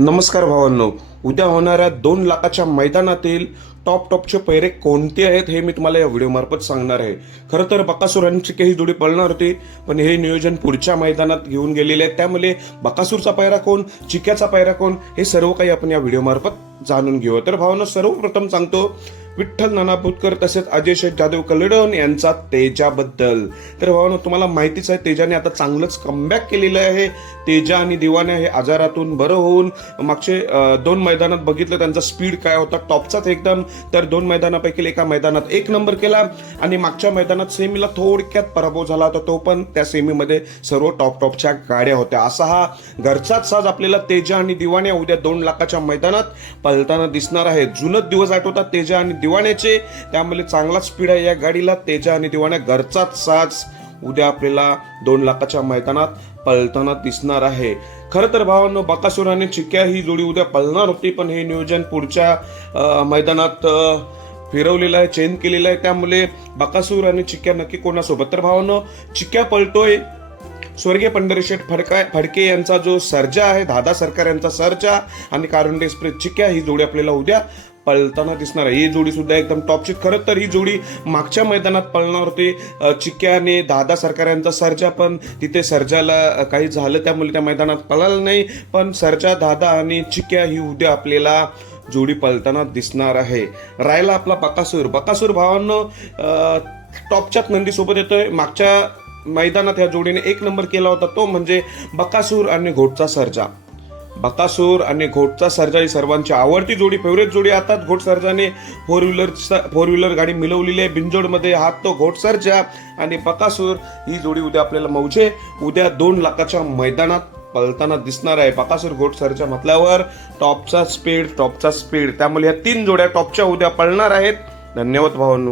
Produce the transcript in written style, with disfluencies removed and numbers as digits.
नमस्कार भावांनो, उद्या होणाऱ्या 2 लाखाच्या मैदानातील टॉपचे पैरे कोणते आहेत हे मी तुम्हाला या व्हिडिओमार्फत सांगणार आहे. खरं तर बकासूर आणि चिक्या ही जोडी पळणार होती, पण हे नियोजन पुढच्या मैदानात घेऊन गेलेले आहे. त्यामुळे बकासूरचा पैरा कोण, चिक्याचा पैरा कोण, हे सर्व काही आपण या व्हिडिओमार्फत जाणून घेऊ. तर भावांनो, सर्वप्रथम सांगतो विठ्ठल नाना भूतकर तसेच अजय शेठ जाधव कलडन यांचा तेजाबद्दल. तर भावांनो, तुम्हाला माहितीच आहे तेजाने आता चांगलंच कमबॅक केलेलं आहे. तेजा आणि दिवाण्या हे आजारातून बरं होऊन मागचे 2 मैदानात बघितलं त्यांचा स्पीड काय होता, टॉपचाच एकदम. तर 2 मैदानापैकी एका मैदानात 1 नंबर केला आणि मागच्या मैदानात सेमीला थोडक्यात पराभव झाला होता, तो पण त्या सेमीमध्ये सर्व टॉपच्या गाड्या होत्या. असा हा घरचाच साज आपल्याला तेजा आणि दिवाण्या उद्या 2 लाखाच्या मैदानात पळताना दिसणार आहे. जुनच दिवस आठवतात तेजा आणि दिवाण्याचे, त्यामुळे चांगला स्पीड आहे या गाडीला. तेजा आणि दिवाण्या घरचाच साज उद्या आपल्याला 2 लाखाच्या मैदानात पळताना दिसणार आहे. खरं तर भावांनो, बकासूर आणि चिक्या ही जोडी उद्या पळणार होती, पण हे नियोजन पुढच्या मैदानात फिरवलेलं आहे, चेंज केलेलं आहे. त्यामुळे बकासूर आणि चिक्या नक्की कोणासोबत? तर भावांनो, चिक्या पळतोय स्वर्गीय पंढरीशेठ फडके यांचा जो सर्जा आहे, दादा सरकार यांचा सर्जा आणि कारंडे एक्सप्रेस चिक्या ही जोडी आपल्याला उद्या पळताना दिसणार आहे. ही जोडी सुद्धा एकदम टॉपची. खरं तर ही जोडी मागच्या मैदानात पळणार होती चिक्या आणि दादा सरकार यांचा सर्जा, पण तिथे सर्जाला काही झालं त्यामुळे त्या मैदानात पळालं नाही. पण सर्जा, दादा आणि चिक्या ही उद्या आपल्याला जोडी पळताना दिसणार आहे. राहिला आपला बकासूर भावांनो, टॉपच्याच नंदी सोबत येतोय. मागच्या मैदानात या जोडीने 1 नंबर केला होता, तो म्हणजे बकासूर आणि घोटचा सर्जा. बकासूर आणि घोटचा सर्जा ही सर्वांची आवडती जोडी, फेवरेट जोडी. आता घोट सर्जाने फोर व्हीलर गाडी मिळवलेली आहे बिंजोडमध्ये. हा तो घोट सर्जा आणि बकासूर ही जोडी उद्या आपल्याला मौजे उद्या 2 लाखाच्या मैदानात पळताना दिसणार आहे. बकासूर घोट सर्जा म्हटल्यावर टॉपचा स्पीड. त्यामुळे या 3 जोड्या टॉपच्या उद्या पळणार आहेत. धन्यवाद भावांनो.